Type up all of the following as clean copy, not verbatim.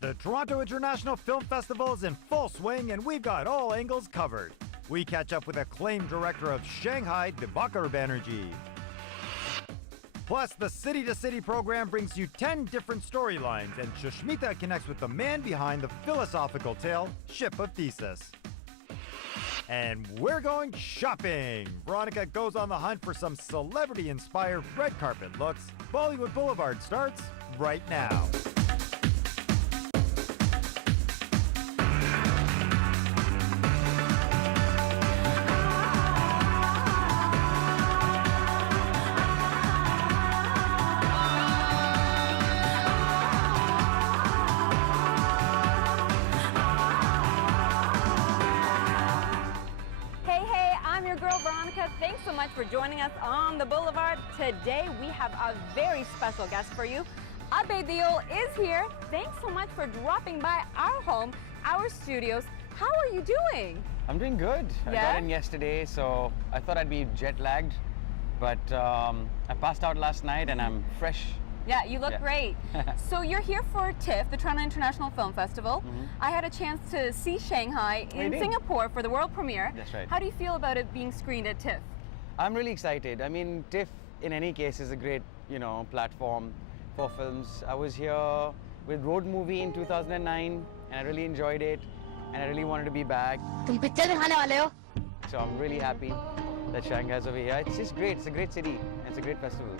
The Toronto International Film Festival is in full swing and we've got all angles covered. We catch up with acclaimed director of Shanghai, Dibakar Banerjee. Plus, the City to City program brings you 10 different storylines and Shushmita connects with the man behind the philosophical tale, Ship of Thesis. And we're going shopping! Veronica goes on the hunt for some celebrity-inspired red carpet looks. Bollywood Boulevard starts right now. Veronica, thanks so much for joining us on the Boulevard. Today we have a very special guest for you. Abhay Deol is here. Thanks so much for dropping by our home, our studios. How are you doing? I'm doing good. I got in yesterday, so I thought I'd be jet lagged, but I passed out last night and I'm fresh. Yeah, you look great. So you're here for TIFF, the Toronto International Film Festival. I had a chance to see Shanghai in Singapore for the world premiere. That's right. How do you feel about it being screened at TIFF? I'm really excited. I mean, TIFF in any case is a great, platform for films. I was here with Road Movie in 2009 and I really enjoyed it and I really wanted to be back. तुम picture दिखाने वाले हो? So I'm really happy that Shanghai's over here. It's just great. It's a great city. And it's a great festival.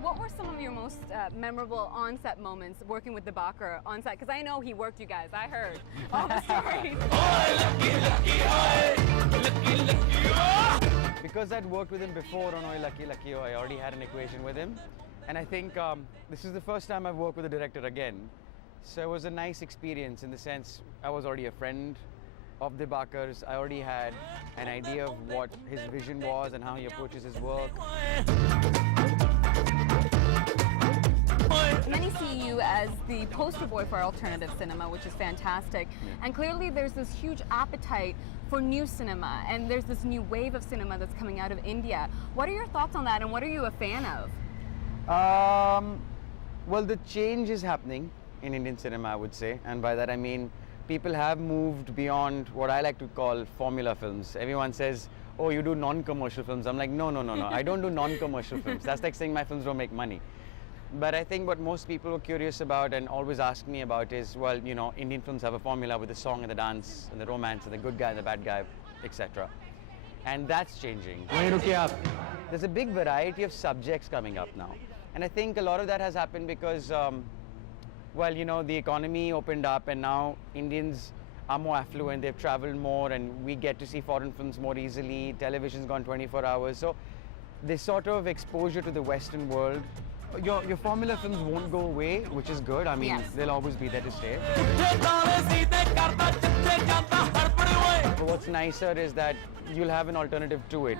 What were some of your most memorable on-set moments working with Dibakar on set? Because I know he worked you guys. I heard all the stories. Because I'd worked with him before on Oi Lucky Lucky, I already had an equation with him. And I think this is the first time I've worked with a director again. So it was a nice experience in the sense I was already a friend of Dibakar's. I already had an idea of what his vision was and how he approaches his work. Many see you as the poster boy for alternative cinema, which is fantastic. And clearly there's this huge appetite for new cinema, and there's this new wave of cinema that's coming out of India. What are your thoughts on that, and what are you a fan of? Well, the change is happening in Indian cinema, I would say. And by that I mean people have moved beyond what I like to call formula films. Everyone says, oh, you do non-commercial films. I'm like, no. I don't do non-commercial films. That's like saying my films don't make money. But I think what most people were curious about and always ask me about is, well, Indian films have a formula with the song and the dance and the romance and the good guy and the bad guy, etc. And that's changing. There's a big variety of subjects coming up now. And I think a lot of that has happened because, the economy opened up and now Indians are more affluent, they've traveled more and we get to see foreign films more easily. Television's gone 24 hours. So this sort of exposure to the Western world, your formula films won't go away, which is good. I mean, they'll always be there to stay. But what's nicer is that you'll have an alternative to it.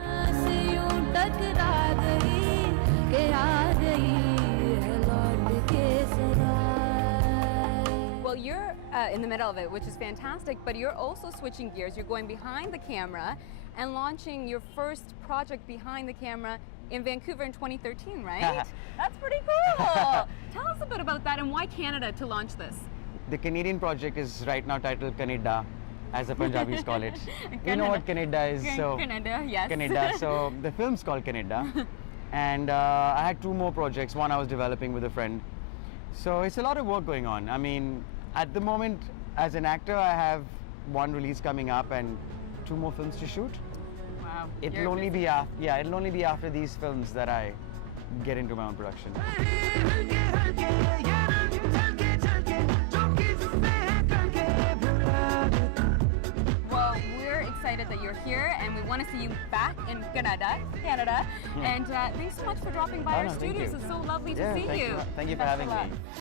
Well, you're in the middle of it, which is fantastic, but you're also switching gears. You're going behind the camera and launching your first project behind the camera in Vancouver in 2013, right? That's pretty cool. Tell us a bit about that and why Canada to launch this. The Canadian project is right now titled Canada, as the Punjabis call it. You know what Canada is, so Canada, yes. Canada. So the film's called Canada, and I had 2 more projects. One I was developing with a friend. So it's a lot of work going on. I mean, at the moment, as an actor, I have 1 release coming up and 2 more films to shoot. Wow. It'll only be after these films that I get into my own production. Well, we're excited that you're here and we want to see you back in Canada. And thanks so much for dropping by our studios. It's so lovely to see you. Thank you for having me.